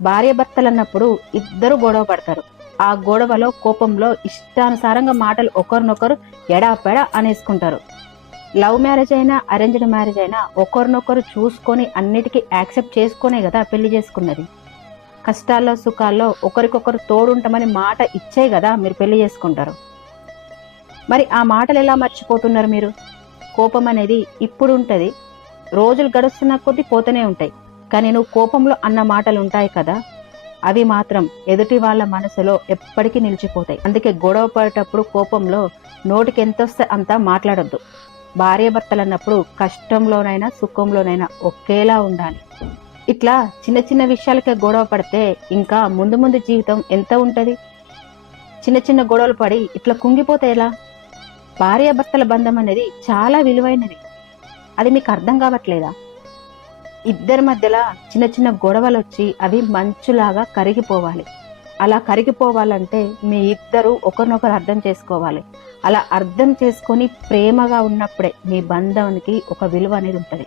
భార్యాభర్తలు అన్నప్పుడు ఇద్దరు గొడవ పడతారు. ఆ గొడవలో కోపంలో ఇష్టానుసారంగా మాటలు ఒకరినొకరు ఎడాపెడా అనేసుకుంటారు. లవ్ మ్యారేజ్ అయినా అరేంజ్డ్ మ్యారేజ్ అయినా ఒకరినొకరు చూసుకొని అన్నిటికీ యాక్సెప్ట్ చేసుకునే కదా పెళ్లి చేసుకున్నది. కష్టాల్లో సుఖాల్లో ఒకరికొకరు తోడుంటామని మాట ఇచ్చే కదా మీరు పెళ్లి చేసుకుంటారు. మరి ఆ మాటలు ఎలా మర్చిపోతున్నారు మీరు? కోపం అనేది ఇప్పుడు ఉంటుంది, రోజులు గడుస్తున్న కొద్దీ పోతూనే ఉంటాయి. కానీ నువ్వు కోపంలో అన్న మాటలు ఉంటాయి కదా, అవి మాత్రం ఎదుటి వాళ్ళ మనసులో ఎప్పటికీ నిలిచిపోతాయి. అందుకే గొడవ పడేటప్పుడు కోపంలో నోటికి ఎంతొస్తే అంత మాట్లాడొద్దు. భార్యాభర్తలు అన్నప్పుడు కష్టంలోనైనా సుఖంలోనైనా ఒకేలా ఉండాలి. ఇట్లా చిన్న చిన్న విషయాలకే గొడవ పడితే ఇంకా ముందు ముందు జీవితం ఎంత ఉంటది? చిన్న చిన్న గొడవలు పడి ఇట్లా కుంగిపోతే ఎలా? భార్యాభర్తల బంధం అనేది చాలా విలువైనది. అది మీకు అర్థం కావట్లేదా? ఇద్దరి మధ్యలో చిన్న చిన్న గొడవలు వచ్చి అవి మంచులాగా కరిగిపోవాలి. అలా కరిగిపోవాలంటే మీ ఇద్దరు ఒకరినొకరు అర్థం చేసుకోవాలి. అలా అర్థం చేసుకొని ప్రేమగా ఉన్నప్పుడే మీ బంధానికి ఒక విలువ అనేది ఉంటుంది.